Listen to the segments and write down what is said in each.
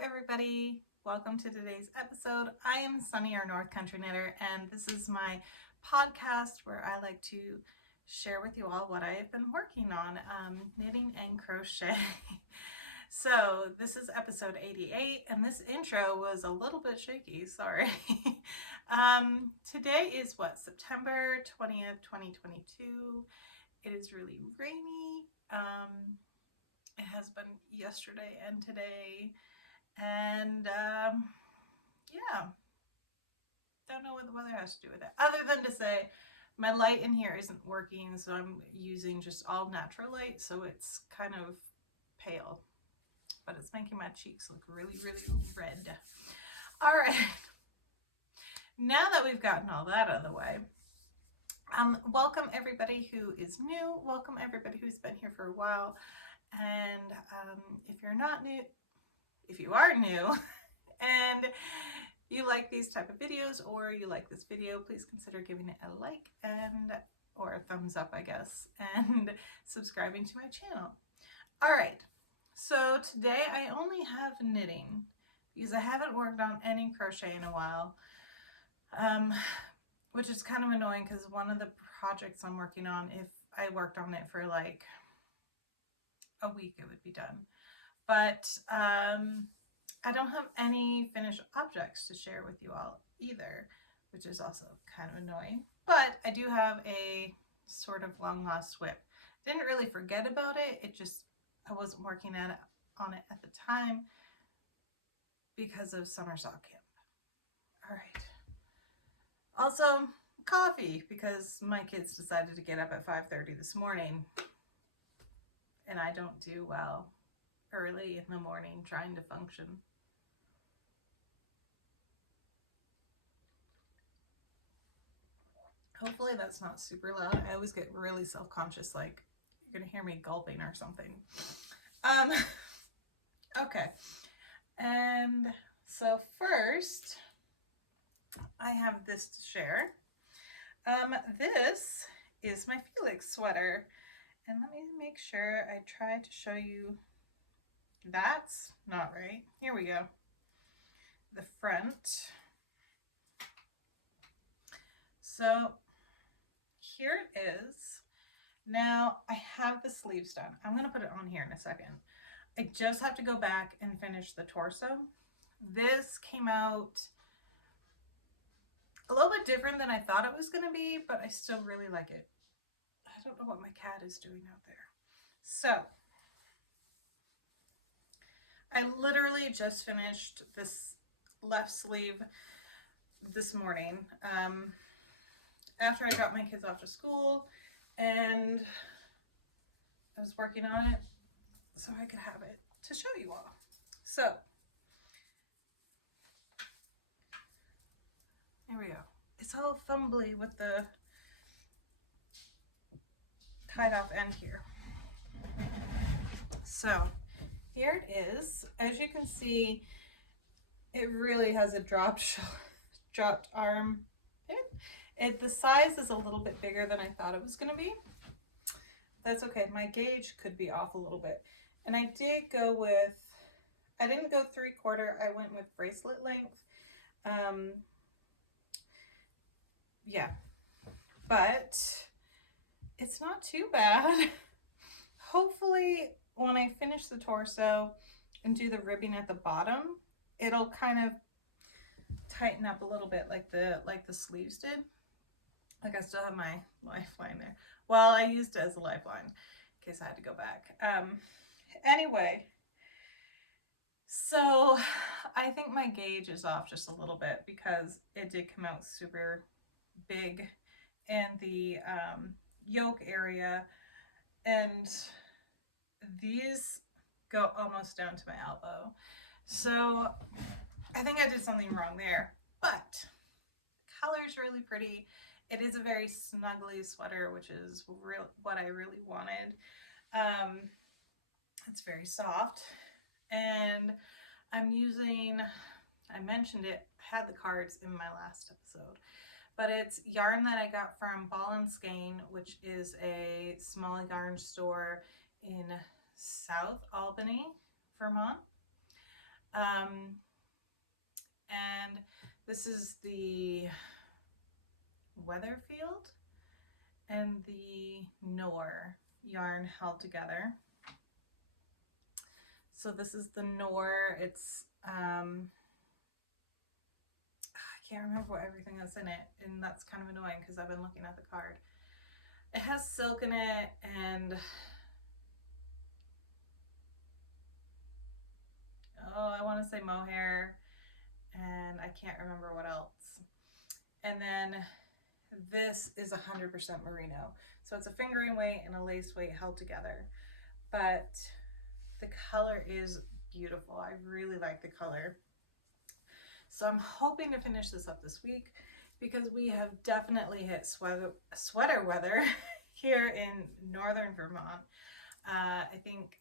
everybody. Welcome to today's episode. I am Sunny, our North Country Knitter, and this is my podcast where I like to share with you all what I have been working on, knitting and crochet. So this is episode 88, and this intro was a little bit shaky, sorry. Today is September 20th, 2022. It is really rainy. It has been yesterday and today. And yeah, don't know what the weather has to do with it. Other than to say, my light in here isn't working, so I'm using just all natural light, so it's kind of pale. But it's making my cheeks look really, really red. All right. Now that we've gotten all that out of the way, welcome everybody who is new. Welcome everybody who's been here for a while. And if you're not new, if you are new and you like these type of videos or you like this video, please consider giving it a like and or a thumbs up, I guess, and subscribing to my channel. All right, so today I only have knitting because I haven't worked on any crochet in a while, which is kind of annoying because one of the projects I'm working on, if I worked on it for like a week, it would be done. But I don't have any finished objects to share with you all either, which is also kind of annoying. But I do have a sort of long lost whip. Didn't really forget about it. It just, I wasn't working on it at the time because of summer sock camp. All right. Also, coffee, because my kids decided to get up at 5:30 this morning, and I don't do well early in the morning trying to function. Hopefully that's not super loud. I always get really self-conscious, like you're gonna hear me gulping or something. Okay, and so first I have this to share. This is my Felix sweater, and let me make sure I try to show you. That's not right. Here we go. The front. So here it is. Now I have the sleeves done. I'm going to put it on here in a second. I just have to go back and finish the torso. This came out a little bit different than I thought it was going to be, but I still really like it. I don't know what my cat is doing out there. So I literally just finished this left sleeve this morning after I dropped my kids off to school, and I was working on it so I could have it to show you all. So here we go. It's all fumbly with the tied off end here. So here it is. As you can see, it really has a dropped arm. The size is a little bit bigger than I thought it was going to be. That's okay. My gauge could be off a little bit. And I did go with, I didn't go 3/4. I went with bracelet length. Yeah, but it's not too bad. Hopefully when I finish the torso and do the ribbing at the bottom, it'll kind of tighten up a little bit like the sleeves did. Like I still have my lifeline there. Well, I used it as a lifeline in case I had to go back. Anyway, so I think my gauge is off just a little bit because it did come out super big in the yoke area, and these go almost down to my elbow. So I think I did something wrong there, but the color is really pretty. It is a very snuggly sweater, which is what I really wanted. It's very soft, and I'm using, I mentioned it, I had the cards in my last episode, but it's yarn that I got from Ball and Skein, which is a small yarn store in South Albany, Vermont. And this is the Weatherfield and the Nor yarn held together. So this is the Nor. It's I can't remember what everything that's in it, and that's kind of annoying because I've been looking at the card. It has silk in it, and I want to say mohair, and I can't remember what else. And then this is 100% merino. So it's a fingering weight and a lace weight held together. But the color is beautiful. I really like the color. So I'm hoping to finish this up this week because we have definitely hit sweater weather here in northern Vermont. I think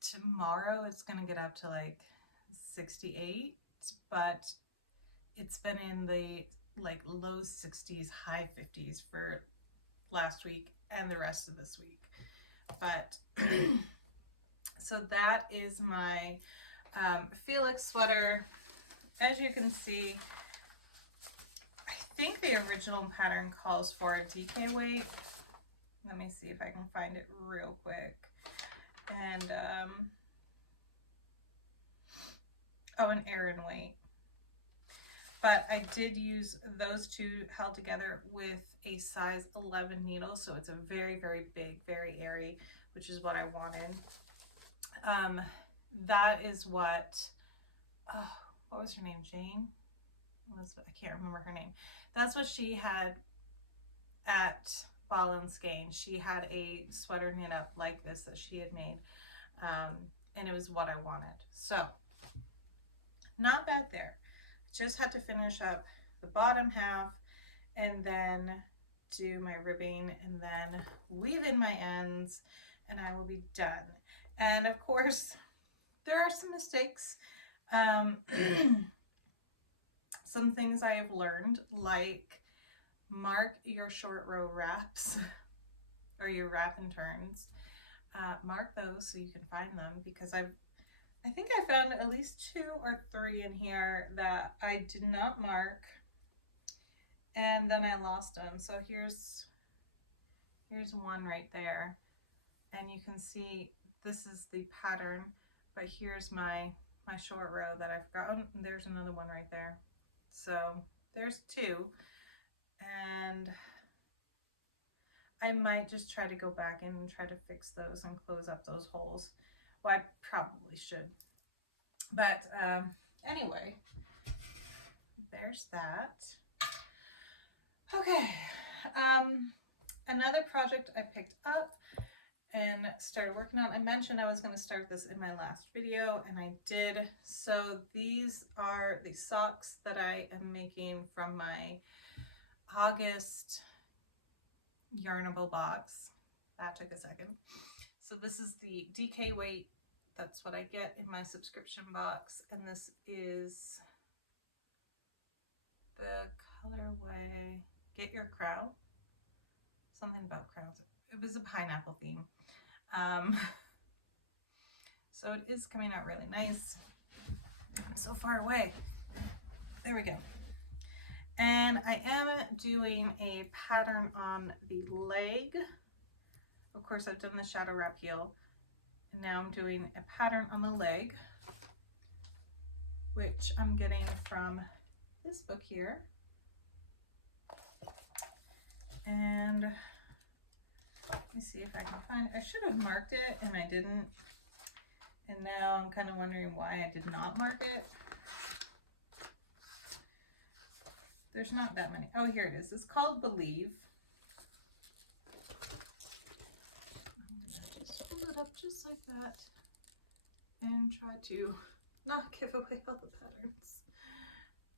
tomorrow it's going to get up to like 68, but it's been in the like low 60s, high 50s for last week and the rest of this week. But so that is my Felix sweater. As you can see, I think the original pattern calls for a DK weight. Let me see if I can find it real quick. And an Aran weight. But I did use those two held together with a size 11 needle, so it's a very, very big, very airy, which is what I wanted. That is what was her name? Jane? I can't remember her name. That's what she had at Ball and Skein. She had a sweater knit up like this that she had made, and it was what I wanted. So, not bad there. Just had to finish up the bottom half and then do my ribbing and then weave in my ends, and I will be done. And of course, there are some mistakes. Some things I have learned, like mark your short row wraps or your wrap and turns. Mark those so you can find them, because I think I found at least 2 or 3 in here that I did not mark, and then I lost them. So here's one right there, and you can see this is the pattern, but here's my short row that I forgot. Oh, there's another one right there. So there's 2, and I might just try to go back in and try to fix those and close up those holes. Well, I probably should. But anyway, there's that. Okay. Another project I picked up and started working on. I mentioned I was going to start this in my last video, and I did. So these are the socks that I am making from my August Yarnable box. That took a second. So this is the DK weight. That's what I get in my subscription box, and this is the colorway Get Your Crow. Something about crowns. It was a pineapple theme. So it is coming out really nice. I'm so far away. There we go. And I am doing a pattern on the leg. Of course, I've done the shadow wrap heel. And now I'm doing a pattern on the leg, which I'm getting from this book here. And let me see if I can find it. I should have marked it and I didn't. And now I'm kind of wondering why I did not mark it. There's not that many. Oh, here it is. It's called Believe. I'm going to just hold it up just like that and try to not give away all the patterns.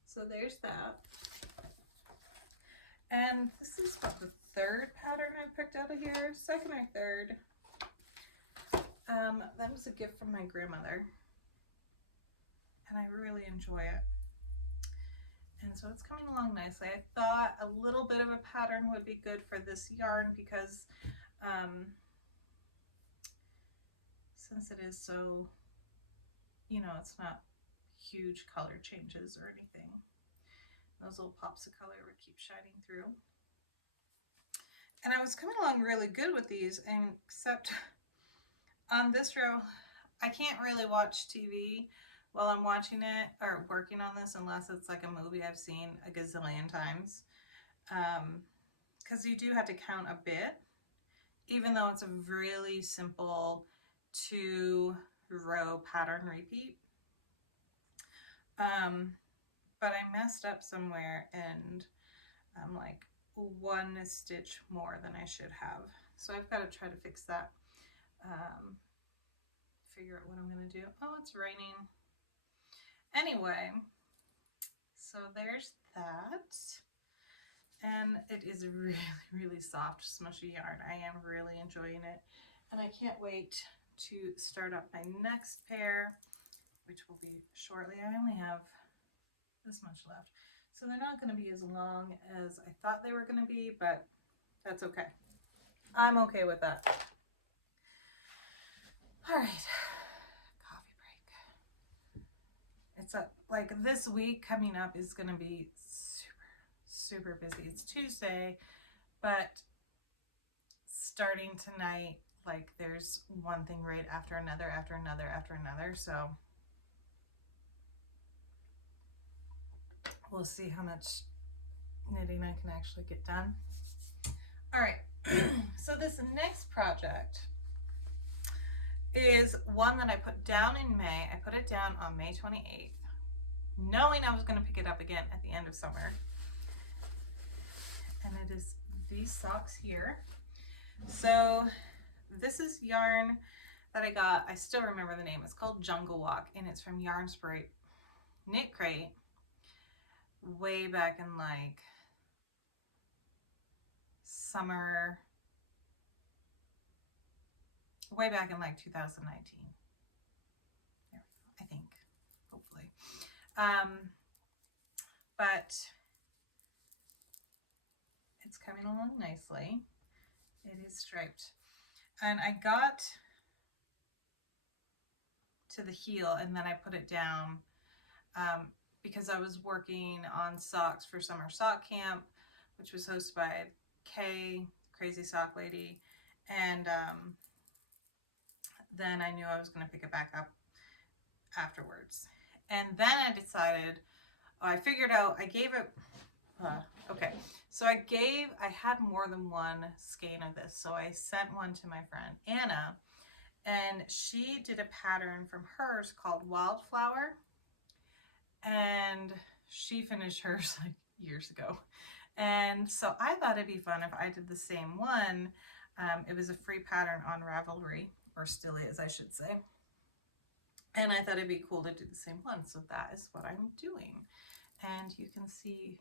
So there's that. And this is about the 3rd pattern I picked out of here. 2nd or 3rd. That was a gift from my grandmother, and I really enjoy it. And so it's coming along nicely. I thought a little bit of a pattern would be good for this yarn because since it is so, you know, it's not huge color changes or anything. Those little pops of color would keep shining through. And I was coming along really good with these, and except on this row, I can't really watch TV while I'm watching it or working on this unless it's like a movie I've seen a gazillion times. Because you do have to count a bit, even though it's a really simple 2-row pattern repeat. But I messed up somewhere, and I'm like 1 stitch more than I should have. So I've got to try to fix that. Figure out what I'm going to do. Oh, it's raining. Anyway, so there's that. And it is really, really soft, smushy yarn. I am really enjoying it. And I can't wait to start up my next pair, which will be shortly. I only have this much left. So they're not going to be as long as I thought they were going to be, but that's okay. I'm okay with that. All right, coffee break. It's like this week coming up is going to be super busy. It's Tuesday, but starting tonight, like there's one thing right after another, after another, after another. So we'll see how much knitting I can actually get done. All right, so this next project is one that I put down in May. I put it down on May 28th, knowing I was going to pick it up again at the end of summer. And it is these socks here. So this is yarn that I got. I still remember the name. It's called Jungle Walk, and it's from Yarn Spray Knit Crate way back in like summer, way back in like 2019. There we go, I think, hopefully. But it's coming along nicely. It is striped. And I got to the heel and then I put it down because I was working on socks for Summer Sock Camp, which was hosted by Kay, Crazy Sock Lady. And then I knew I was going to pick it back up afterwards. And then I decided, I figured out, I gave it, okay. So I had more than one skein of this. So I sent one to my friend Anna, and she did a pattern from hers called Wildflower. And she finished hers like years ago. And so I thought it'd be fun if I did the same one. It was a free pattern on Ravelry, or still is, I should say. And I thought it'd be cool to do the same one. So that is what I'm doing. And you can see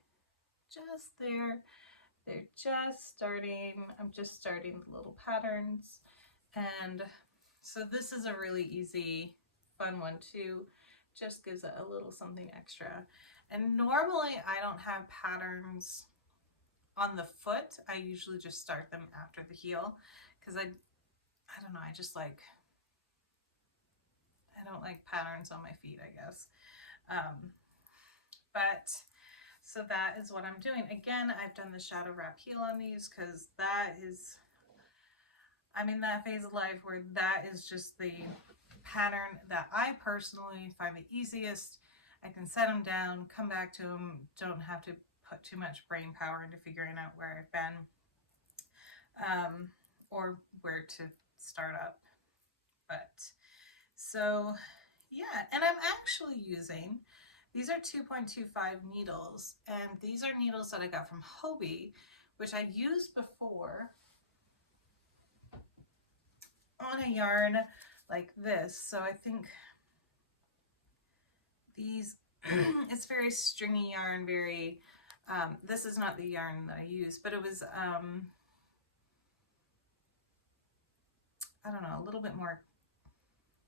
just there, they're just starting. I'm just starting the little patterns. And so this is a really easy, fun one too. Just gives it a little something extra. And normally I don't have patterns on the foot. I usually just start them after the heel because I don't know, I don't like patterns on my feet, I guess. But so that is what I'm doing. Again, I've done the shadow wrap heel on these because that is, I'm in that phase of life where that is just the pattern that I personally find the easiest. I can set them down, come back to them, don't have to put too much brain power into figuring out where I've been or where to start up. But so yeah, and I'm actually using, these are 2.25 needles, and these are needles that I got from Hobie, which I used before on a yarn like this. So I think these, it's very stringy yarn, very, this is not the yarn that I use, but it was, I don't know, a little bit more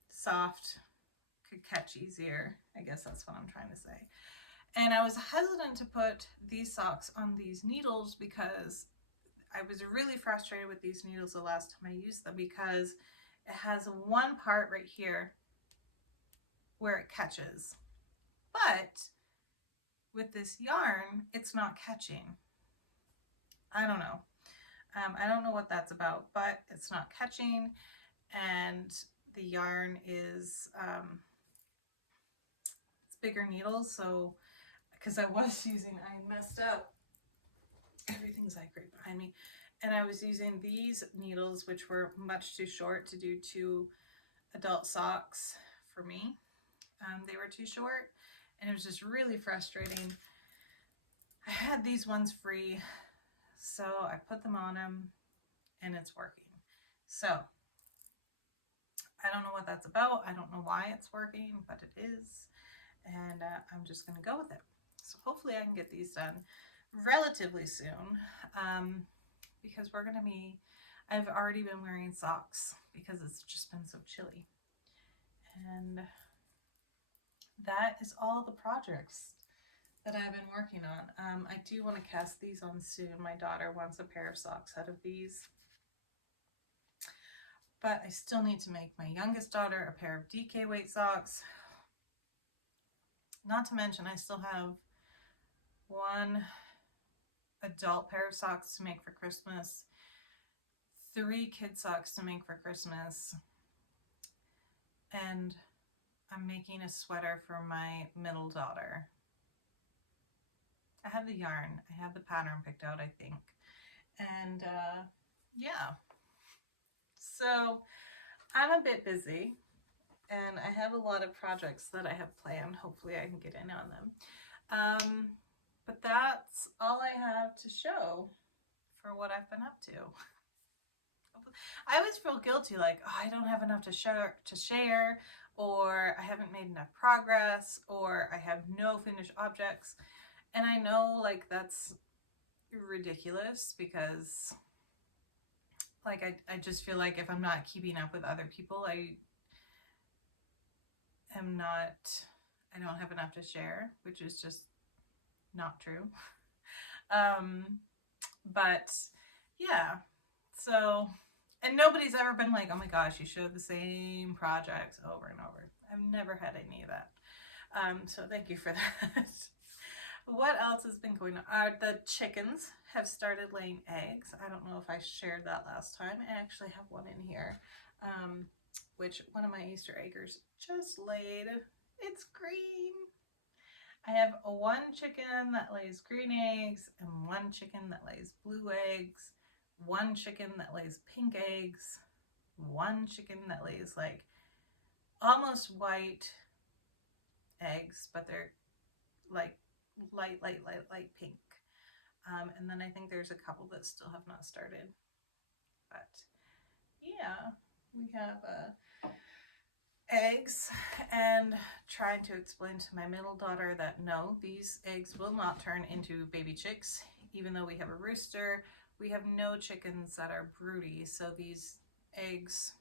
soft, could catch easier. I guess that's what I'm trying to say. And I was hesitant to put these socks on these needles because I was really frustrated with these needles the last time I used them, because it has one part right here where it catches. But with this yarn, it's not catching. I don't know. I don't know what that's about, but it's not catching, and the yarn is it's bigger needles. So because I messed up. Everything's like right behind me, and I was using these needles, which were much too short to do 2 adult socks for me. They were too short, and it was just really frustrating. I had these ones free, so I put them on them, and it's working. So I don't know what that's about. I don't know why it's working, but it is, and I'm just going to go with it. So hopefully I can get these done relatively soon, because we're going to be, I've already been wearing socks because it's just been so chilly. And that is all the projects that I've been working on. I do want to cast these on soon. My daughter wants a pair of socks out of these. But I still need to make my youngest daughter a pair of DK weight socks. Not to mention, I still have 1 adult pair of socks to make for Christmas, 3 kid socks to make for Christmas, and I'm making a sweater for my middle daughter. I have the yarn, I have the pattern picked out, I think, and yeah. So I'm a bit busy, and I have a lot of projects that I have planned. Hopefully I can get in on them. But that's all I have to show for what I've been up to. I always feel guilty, like, oh, I don't have enough to share, or I haven't made enough progress, or I have no finished objects. And I know, like, that's ridiculous, because like I just feel like if I'm not keeping up with other people, I don't have enough to share, which is just not true. But yeah, so, and nobody's ever been like, oh my gosh, you showed the same projects over and over. I've never had any of that. So thank you for that. What else has been going on? The chickens have started laying eggs. I don't know if I shared that last time. I actually have one in here, which one of my Easter eggers just laid. It's green. I have 1 chicken that lays green eggs, and 1 chicken that lays blue eggs, 1 chicken that lays pink eggs, 1 chicken that lays like almost white eggs, but they're like light pink. And then I think there's a couple that still have not started. But yeah, we have eggs, and trying to explain to my middle daughter that no, these eggs will not turn into baby chicks. Even though we have a rooster, we have no chickens that are broody. So these eggs,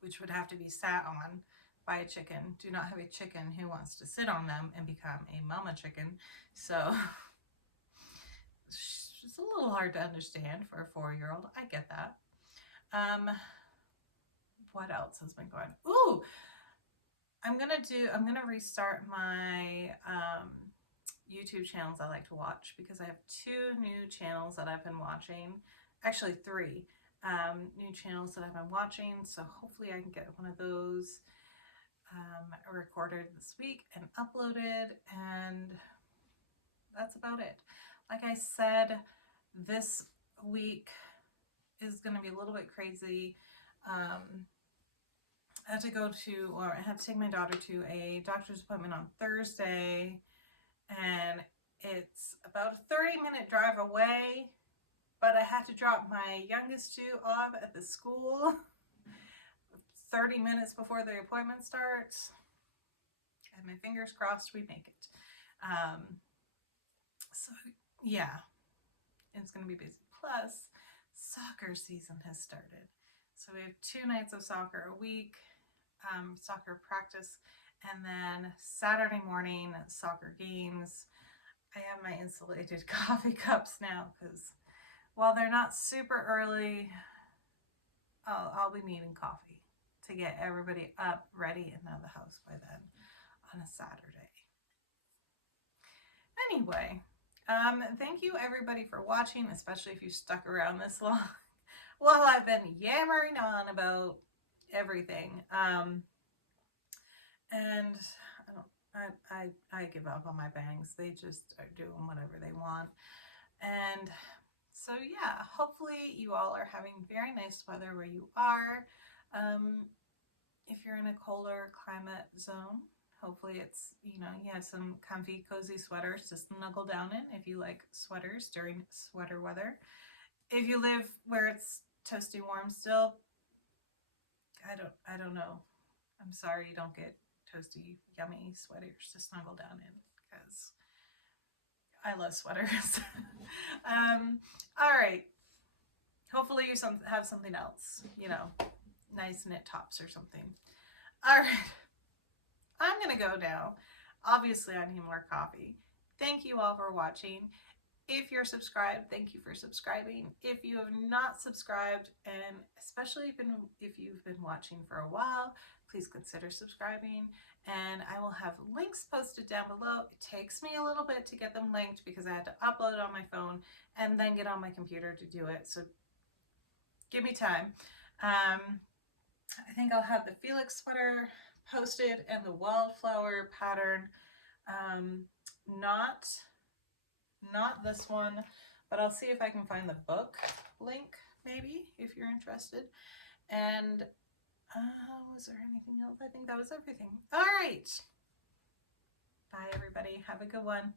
which would have to be sat on by a chicken, do not have a chicken who wants to sit on them and become a mama chicken. So it's a little hard to understand for a 4-year-old. I get that. What else has been going on? Ooh, I'm gonna restart my YouTube channels I like to watch, because I have 2 new channels that I've been watching. Actually 3 new channels that I've been watching. So hopefully I can get one of those recorded this week and uploaded, and that's about it. Like I said, this week is going to be a little bit crazy. I had to take my daughter to a doctor's appointment on Thursday, and it's about a 30-minute drive away, but I had to drop my youngest 2 off at the school 30 minutes before the appointment starts. I have my fingers crossed we make it. So yeah, it's going to be busy. Plus, soccer season has started. So we have 2 nights of soccer a week, soccer practice, and then Saturday morning soccer games. I have my insulated coffee cups now, because while they're not super early, I'll be needing coffee to get everybody up, ready, and out of the house by then. Anyway, thank you everybody for watching, especially if you stuck around this long. Well, I've been yammering on about everything. And I don't, I give up on my bangs. They just are doing whatever they want. And so yeah, hopefully you all are having very nice weather where you are. If you're in a colder climate zone, hopefully it's, you know, you have some comfy, cozy sweaters to snuggle down in if you like sweaters during sweater weather. If you live where it's toasty warm still, I don't know. I'm sorry you don't get toasty, yummy sweaters to snuggle down in because I love sweaters. All right. Hopefully you have something else, you know, nice knit tops or something. All right. I'm going to go now. Obviously, I need more coffee. Thank you all for watching. If you're subscribed, thank you for subscribing. If you have not subscribed, and especially if you've been watching for a while, please consider subscribing. And I will have links posted down below. It takes me a little bit to get them linked because I had to upload it on my phone and then get on my computer to do it. So give me time. I think I'll have the Felix sweater posted and the wildflower pattern. Not this one, but I'll see if I can find the book link, maybe, if you're interested. And was there anything else? I think that was everything. All right. Bye, everybody. Have a good one.